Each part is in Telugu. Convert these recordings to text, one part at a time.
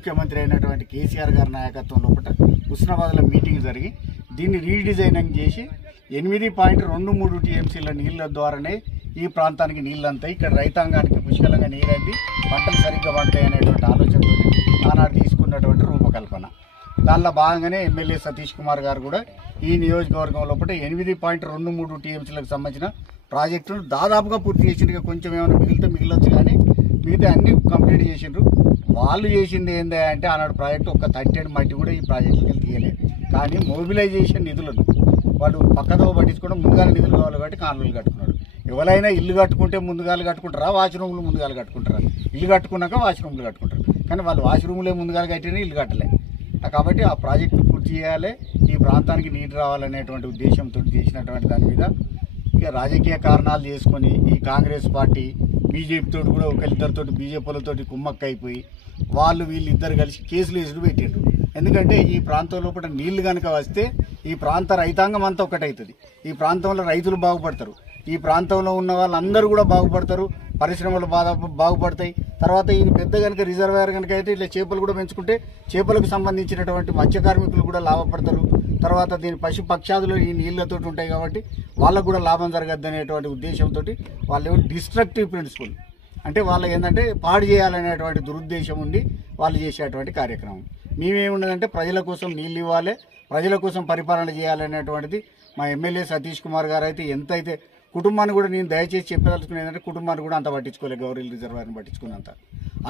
ముఖ్యమంత్రి అయినటువంటి కేసీఆర్ గారి నాయకత్వంలో హుస్నాబాద్లో మీటింగ్ జరిగి దీన్ని రీడిజైనింగ్ చేసి 8.23 టీఎంసీల నీళ్ల ద్వారానే ఈ ప్రాంతానికి నీళ్ళంతా ఇక్కడ రైతాంగానికి పుష్కలంగా నీరంది పంటలు సరిగ్గా పండుతాయి అనేటువంటి ఆలోచనతో ఆనాడు తీసుకున్నటువంటి రూపకల్పన. దానిలో భాగంగానే ఎమ్మెల్యే సతీష్ కుమార్ గారు కూడా ఈ నియోజకవర్గం లోపల 8.23 టీఎంసీలకు సంబంధించిన ప్రాజెక్టును దాదాపుగా పూర్తి చేసిండ్రు. కొంచెం ఏమైనా మిగిలొచ్చు కానీ మిగతా అన్ని కంప్లీట్ చేసిండ్రు. వాళ్ళు చేసింది ఏంటంటే ఆనాడు ప్రాజెక్టు ఒక 30 మట్టి కూడా ఈ ప్రాజెక్టుకి తీయలేదు. కానీ మొబిలైజేషన్ నిధులను వాడు పక్కదో పట్టించుకోవడం ముందుగాల నిధులు కావాలి కాబట్టి కాలువలు కట్టుకున్నాడు. ఎవరైనా ఇల్లు కట్టుకుంటే ముందుగాలు కట్టుకుంటారా, వాష్రూమ్లు ముందుగాలు కట్టుకుంటారా? ఇల్లు కట్టుకున్నాక వాష్రూమ్లు కట్టుకుంటారు. కానీ వాళ్ళు వాష్రూమ్లే ముందుగాలు కట్టినా ఇల్లు కట్టలే. కాబట్టి ఆ ప్రాజెక్టును పూర్తి చేయాలి, ఈ ప్రాంతానికి నీరు రావాలనేటువంటి ఉద్దేశంతో చేసినటువంటి దాని మీద ఇక రాజకీయ కారణాలు చేసుకొని ఈ కాంగ్రెస్ పార్టీ బీజేపీతో కూడా ఒకరిద్దరితో బీజేపీలతో కుమ్మక్క అయిపోయి వీళ్ళిద్దరు కలిసి కేసులు వేసుడు పెట్టిండ్రు. ఎందుకంటే ఈ ప్రాంతం లోపల నీళ్లు కనుక వస్తే ఈ ప్రాంత రైతాంగం అంతా ఒకటవుతుంది. ఈ ప్రాంతంలో రైతులు బాగుపడతారు, ఈ ప్రాంతంలో ఉన్న వాళ్ళందరూ కూడా బాగుపడతారు, పరిశ్రమలు బాగుపడతాయి. తర్వాత ఈ పెద్ద కనుక రిజర్వాయర్ కనుక అయితే ఇట్లా చేపలు కూడా పెంచుకుంటే చేపలకు సంబంధించినటువంటి మత్స్య కార్మికులు కూడా లాభపడతారు. తర్వాత దీని పశు పక్షాదులు ఈ నీళ్లతో ఉంటాయి కాబట్టి వాళ్ళకు కూడా లాభం జరగద్దు అనేటువంటి ఉద్దేశంతో వాళ్ళు డిస్ట్రక్టివ్ ప్రిన్సిపల్ అంటే వాళ్ళు ఏంటంటే పాడు చేయాలనేటువంటి దురుద్దేశం ఉండి వాళ్ళు చేసేటువంటి కార్యక్రమం. మేమేమున్నదంటే ప్రజల కోసం నీళ్ళు ఇవ్వాలి, ప్రజల కోసం పరిపాలన చేయాలనేటువంటిది మా ఎమ్మెల్యే సతీష్ కుమార్ గారు అయితే ఎంతైతే కుటుంబాన్ని కూడా నేను దయచేసి చెప్పదలుచుకునేది ఏంటంటే కుటుంబాన్ని కూడా అంత పట్టించుకోలేదు. గౌరీల్ రిజర్వాయర్ని పట్టించుకున్నంత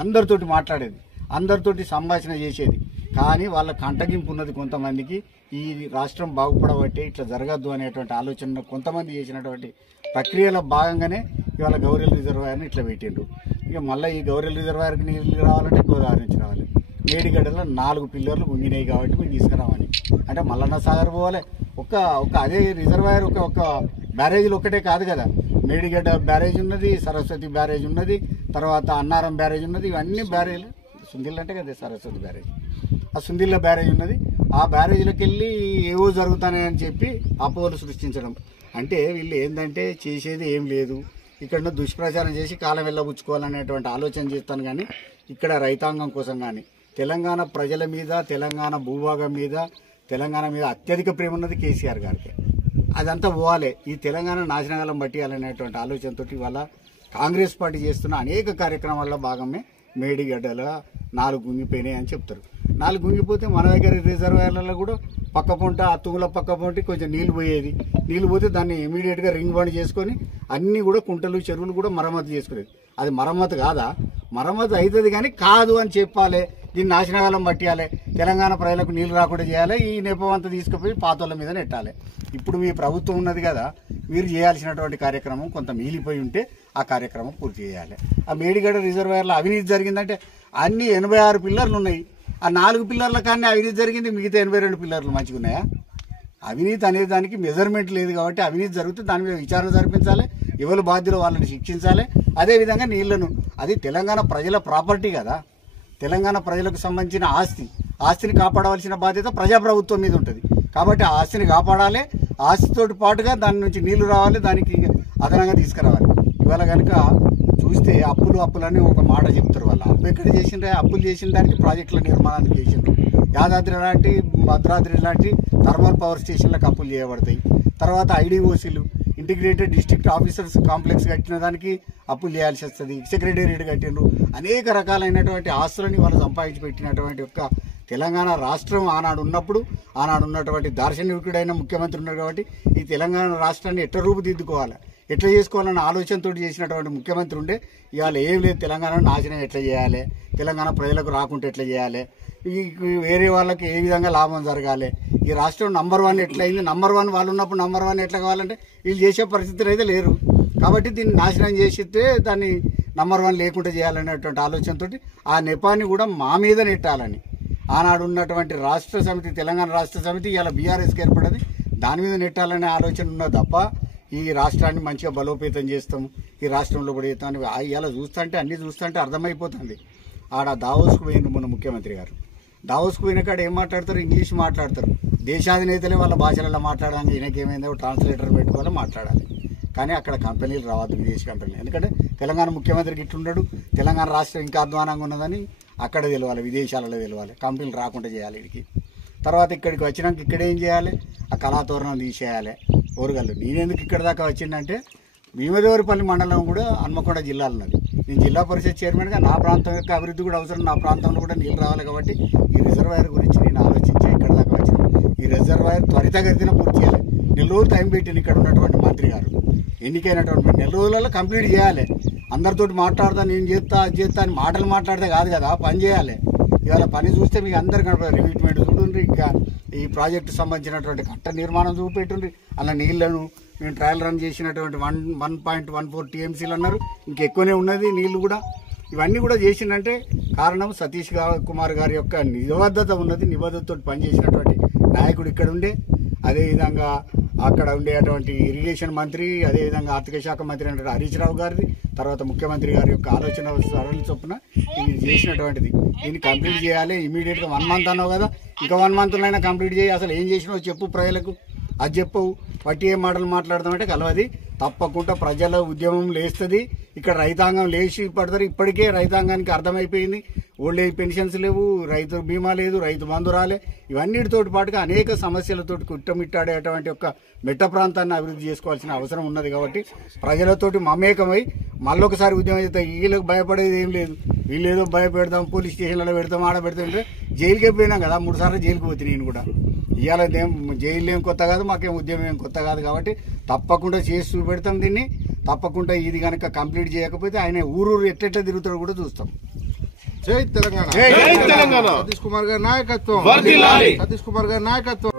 అందరితోటి మాట్లాడేది, అందరితోటి సంభాషణ చేసేది. కానీ వాళ్ళ కంటగింపు ఉన్నది కొంతమందికి. ఈ రాష్ట్రం బాగుపడబట్టే ఇట్లా జరగద్దు అనేటువంటి ఆలోచన కొంతమంది చేసినటువంటి ప్రక్రియలో భాగంగానే ఇవాళ గౌరీల్ రిజర్వాయర్ని ఇట్లా పెట్టిండ్రు. ఇక మళ్ళీ ఈ గౌరీల్ రిజర్వాయర్కి నీళ్ళు రావాలంటే గోదావరి నుంచి రావాలి. మేడిగడ్డలో 4 పిల్లర్లు గుంగినాయి కాబట్టి మేము తీసుకురావాలి. అంటే మల్లన్న సాగర్ పోవాలి. ఒక అదే రిజర్వాయర్ ఒక బ్యారేజీలు ఒక్కటే కాదు కదా. మేడిగడ్డ బ్యారేజ్ ఉన్నది, సరస్వతి బ్యారేజ్ ఉన్నది, తర్వాత అన్నారం బ్యారేజ్ ఉన్నది. ఇవన్నీ బ్యారేజ్లు సుందిల్ అంటే కదా సరస్వతి బ్యారేజ్, ఆ సుందిల్ల బ్యారేజ్ ఉన్నది. ఆ బ్యారేజ్లకు వెళ్ళి ఏవో జరుగుతాయని చెప్పి అపోహలు సృష్టించడం. అంటే వీళ్ళు ఏంటంటే చేసేది ఏం లేదు, ఇక్కడ దుష్ప్రచారం చేసి కాలం వెళ్ళబుచ్చుకోవాలనేటువంటి ఆలోచన చేస్తాను. కానీ ఇక్కడ రైతాంగం కోసం కానీ తెలంగాణ ప్రజల మీద, తెలంగాణ భూభాగం మీద, తెలంగాణ మీద అత్యధిక ప్రేమ ఉన్నది కేసీఆర్ గారికి. అదంతా పోవాలి, ఈ తెలంగాణ నాశనకాలం పట్టియాలనేటువంటి ఆలోచనతో ఇవాళ కాంగ్రెస్ పార్టీ చేస్తున్న అనేక కార్యక్రమాల్లో భాగమే మేడిగడ్డల 4 గుంగిపోయినాయి అని చెప్తారు. 4 గుంగిపోతే మన దగ్గర రిజర్వాయర్లలో కూడా పక్క పొంట, ఆ తూముల పక్క పొంటి కొంచెం నీళ్లు పోయేది. నీళ్లు పోతే దాన్ని ఇమీడియట్గా రింగ్ బండ్ చేసుకొని అన్నీ కూడా కుంటలు, చెరువులు కూడా మరమ్మతు చేసుకునేది. అది మరమ్మతు కాదా? మరమ్మతు అవుతుంది కానీ కాదు అని చెప్పాలి. దీన్ని నాశనకాలం పట్టియాలి, తెలంగాణ ప్రజలకు నీళ్లు రాకుండా చేయాలి, ఈ నెపం అంతా తీసుకుపోయి పాతోళ్ళ మీద నెట్టాలి. ఇప్పుడు మీ ప్రభుత్వం ఉన్నది కదా, మీరు చేయాల్సినటువంటి కార్యక్రమం కొంత మిగిలిపోయి ఉంటే ఆ కార్యక్రమం పూర్తి చేయాలి. ఆ మేడిగడ్డ రిజర్వాయర్లో అవినీతి జరిగిందంటే అన్ని 86 పిల్లర్లు ఉన్నాయి. ఆ 4 పిల్లర్ల కానీ అవినీతి జరిగింది, మిగతా 82 పిల్లర్లు మంచిగా ఉన్నాయా? అవినీతి అనేది దానికి మెజర్మెంట్ లేదు కాబట్టి అవినీతి జరిగితే దాని మీద విచారణ జరిపించాలి, ఎవరు బాధ్యులు వాళ్ళని శిక్షించాలి. అదేవిధంగా నీళ్లను, అది తెలంగాణ ప్రజల ప్రాపర్టీ కదా, తెలంగాణ ప్రజలకు సంబంధించిన ఆస్తిని కాపాడవలసిన బాధ్యత ప్రజాప్రభుత్వం మీద ఉంటుంది. కాబట్టి ఆ ఆస్తిని కాపాడాలి, ఆస్తితో పాటుగా దాని నుంచి నీళ్లు రావాలి, దానికి అదనంగా తీసుకురావాలి. ఇవాళ కనుక చూస్తే అప్పులని ఒక మాట చెప్తారు. వాళ్ళు అప్పు ఎక్కడ చేసిండ్రే? అప్పులు చేసిన దానికి ప్రాజెక్టుల నిర్మాణానికి చేసిండ్రు. యాదాద్రి లాంటి, భద్రాద్రి లాంటి థర్మల్ పవర్ స్టేషన్లకు అప్పులు చేయబడతాయి. తర్వాత ఐడిఓసీలు, ఇంటిగ్రేటెడ్ డిస్ట్రిక్ట్ ఆఫీసర్స్ కాంప్లెక్స్ కట్టిన దానికి అప్పులు చేయాల్సి వస్తుంది. సెక్రటేరియట్ కట్టిండ్రు. అనేక రకాలైనటువంటి ఆస్తులని వాళ్ళు సంపాదించి పెట్టినటువంటి యొక్క తెలంగాణ రాష్ట్రం ఆనాడు ఉన్నటువంటి దార్శనికుడైన ముఖ్యమంత్రి ఉన్నారు కాబట్టి ఈ తెలంగాణ రాష్ట్రాన్ని ఎట్లా రూపుదిద్దుకోవాలి, ఎట్లా చేసుకోవాలన్న ఆలోచనతో చేసినటువంటి ముఖ్యమంత్రి ఉండే. ఇవాళ ఏం లేదు, తెలంగాణ నాశనం ఎట్లా చేయాలి, తెలంగాణ ప్రజలకు రాకుంటే ఎట్లా చేయాలి, ఈ వేరే వాళ్ళకి ఏ విధంగా లాభం జరగాలి, ఈ రాష్ట్రం నంబర్ 1 ఎట్లయింది, నంబర్ 1 వాళ్ళు ఉన్నప్పుడు నంబర్ 1 ఎట్లా కావాలంటే వీళ్ళు చేసే పరిస్థితులు అయితే లేరు. కాబట్టి దీన్ని నాశనం చేసితే దాన్ని నంబర్ 1 లేకుండా చేయాలనేటువంటి ఆలోచనతో ఆ నెపాన్ని కూడా మా మీద నెట్టాలని ఆనాడు ఉన్నటువంటి రాష్ట్ర సమితి, తెలంగాణ రాష్ట్ర సమితి ఇలా బీఆర్ఎస్కి ఏర్పడది, దాని మీద నెట్టాలనే ఆలోచన ఉన్నది తప్ప ఈ రాష్ట్రాన్ని మంచిగా బలోపేతం చేస్తాము, ఈ రాష్ట్రంలో కూడా చేస్తామని ఇలా అన్ని చూస్తుంటే అర్థమైపోతుంది. ఆడ దావోస్కు పోయిన మన ముఖ్యమంత్రి గారు దావోస్కు పోయిన కాడ ఏం మాట్లాడతారు? ఇంగ్లీష్ మాట్లాడతారు. దేశాధినేతలే వాళ్ళ భాషలలో మాట్లాడడానికి ఈయనకేమైందో ట్రాన్స్లేటర్ పెట్టుకోవాలి, మాట్లాడాలి. కానీ అక్కడ కంపెనీలు రావద్దు, విదేశీ కంపెనీలు. ఎందుకంటే తెలంగాణ ముఖ్యమంత్రికి ఇట్లుండడు, తెలంగాణ రాష్ట్రం ఇంకా అధ్వానంగా ఉన్నదని అక్కడ తెలవాలి, విదేశాలలో తెలవాలి, కంపెనీలు రాకుండా చేయాలి వీడికి. తర్వాత ఇక్కడికి వచ్చినాక ఇక్కడ ఏం చేయాలి, ఆ కళాతోరణం తీసేయాలి ఓరుగల్లు. నేనెందుకు ఇక్కడ దాకా వచ్చిందంటే భీమదేవరపల్లి మండలం కూడా హన్మకొండ జిల్లాలో ఉన్నది. నేను జిల్లా పరిషత్ చైర్మన్గా నా ప్రాంతం యొక్క అభివృద్ధి కూడా అవసరం, నా ప్రాంతంలో కూడా నీళ్ళు రావాలి. కాబట్టి ఈ రిజర్వాయర్ గురించి నేను ఆలోచించి ఇక్కడ దాకా వచ్చిన. ఈ రిజర్వాయర్ త్వరితగతిన పూర్తి చేయాలి. 4 రోజులు టైం పెట్టింది ఇక్కడ ఉన్నటువంటి మంత్రి గారు. ఎన్నికైనటువంటి 4 రోజులలో కంప్లీట్ చేయాలి. అందరితోటి మాట్లాడతా, నేను చేస్తా అది చేస్తా అని మాటలు మాట్లాడితే కాదు కదా, పని చేయాలి. ఇవాళ పని చూస్తే మీకు అందరు కనపడదు. రివిట్మెంట్ చూడండి, ఇంకా ఈ ప్రాజెక్టు సంబంధించినటువంటి కట్ట నిర్మాణం చూపెట్టుండ్రి. అలా నీళ్లను మేము ట్రయల్ రన్ చేసినటువంటి 1.14 TMCలు అన్నారు, ఇంకెక్కువనే ఉన్నది నీళ్లు కూడా. ఇవన్నీ కూడా చేసిందంటే కారణం సతీష్ కుమార్ గారి యొక్క నిబద్ధత ఉన్నది. నిబద్ధతతో పనిచేసినటువంటి నాయకుడు ఇక్కడ ఉండే, అదేవిధంగా అక్కడ ఉండేటువంటి ఇరిగేషన్ మంత్రి, అదేవిధంగా ఆర్థిక శాఖ మంత్రి అంటే హరీష్ రావు గారిది, తర్వాత ముఖ్యమంత్రి గారి యొక్క ఆలోచన సరళి చొప్పున ఇది చేసినటువంటిది. దీన్ని కంప్లీట్ చేయాలి ఇమీడియట్గా. 1 month అన్నావు కదా, ఇంకా 1 monthలో కంప్లీట్ చేయి. అసలు ఏం చేసినావు చెప్పు ప్రజలకు, అది చెప్పవు. వట్టి ఏ మాటలు మాట్లాడదామంటే కలవది. తప్పకుండా ప్రజల ఉద్యమం లేస్తుంది. ఇక్కడ రైతాంగం లేచి పడతారు. ఇప్పటికే రైతాంగానికి అర్థమైపోయింది. ఓల్డ్ ఏజ్ పెన్షన్స్ లేవు, రైతు బీమా లేదు, రైతు బంధు రాలే. ఇవన్నిటితోటి పాటుగా అనేక సమస్యలతోటి కుట్టమిట్టాడేటువంటి ఒక మెట్ట ప్రాంతాన్ని అభివృద్ధి చేసుకోవాల్సిన అవసరం ఉన్నది. కాబట్టి ప్రజలతోటి మమేకమై మళ్ళొకసారి ఉద్యమం చేస్తే వీళ్ళకి భయపడేది ఏం లేదు. వీళ్ళేదో భయపెడతాం, పోలీస్ స్టేషన్లలో పెడతాం, ఆడ పెడతాం అంటే జైలుకే పోయినాం కదా, 3 సార్లు జైలుకి పోతే నేను కూడా. ఇవాళ జైలు ఏం కొత్త కాదు, మాకేం ఉద్యమం ఏం కొత్త కాదు. కాబట్టి తప్పకుండా చేసి చూపెడతాం దీన్ని. తప్పకుండా ఇది కనుక కంప్లీట్ చేయకపోతే ఆయన ఊరు ఎట్ట తిరుగుతాడో కూడా చూస్తాం. జై తెలంగాణ, సతీష్ కుమార్ గారి నాయకత్వం, సతీష్ కుమార్ గారి నాయకత్వం.